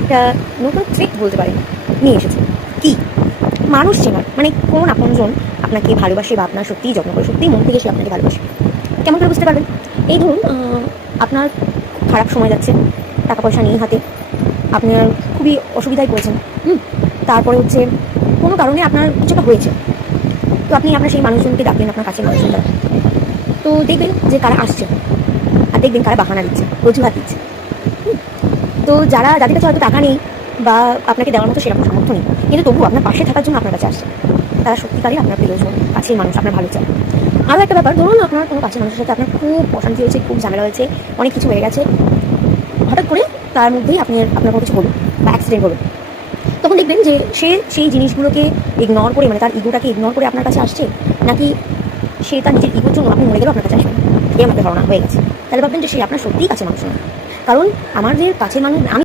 একটা নতুন ট্রিক বলতে পারেন নিয়ে এসেছে। কি? মানুষ চেনার, মানে কোন আপনজন আপনাকে ভালোবাসে বা আপনার সত্যিই যত্ন করে, সত্যিই মন থেকে সে আপনাকে ভালোবাসে। কেমন করে বুঝতে পারবেন? এই ধরুন আপনার খুব খারাপ সময় যাচ্ছে, টাকা পয়সা নেই হাতে, আপনার খুবই অসুবিধায় পড়েছেন, তারপরে হচ্ছে কোনো কারণে আপনার কিছু একটা হয়েছে, তো আপনি আপনার সেই মানুষজনকে ডাকলেন, আপনার কাছের মানুষজন দ্বারা। তো দেখবেন যে কারা আসছে, আর দেখবেন কারা বাহানা দিচ্ছে, অজুহাত দিচ্ছে। তো যাদের কাছে হয়তো টাকা নেই বা আপনাকে দেওয়ার মতো সেরকম সামর্থ্য নেই, কিন্তু তবুও আপনার পাশে থাকার জন্য আপনার কাছে আসছে, তারা সত্যিকারই আপনার প্রিয়জন, কাছের মানুষ, আপনার ভালো চায়। আরও একটা ব্যাপার, ধরুন আপনার কোনো কাছের মানুষের সাথে আপনার খুব অশান্তি হয়েছে, খুব ঝামেলা হয়েছে, অনেক কিছু হয়ে গেছে, হঠাৎ করে তার মধ্যেই আপনার কোনো কিছু হলো বা অ্যাক্সিডেন্ট হলো, তখন দেখবেন যে সে সেই জিনিসগুলোকে ইগনোর করে, মানে তার ইগোটাকে ইগনোর করে আপনার কাছে আসছে, নাকি সে তার নিজের ইগোর জন্য আপনি মরে গেলেও আপনার কাছে আসবে, এর মধ্যে ধারণা হয়ে গেছে। তাহলে ভাববেন যে সে আপনার সত্যিই কাছে মানুষ নয়। কারণ আমাদের কাছের মানুষ, আমি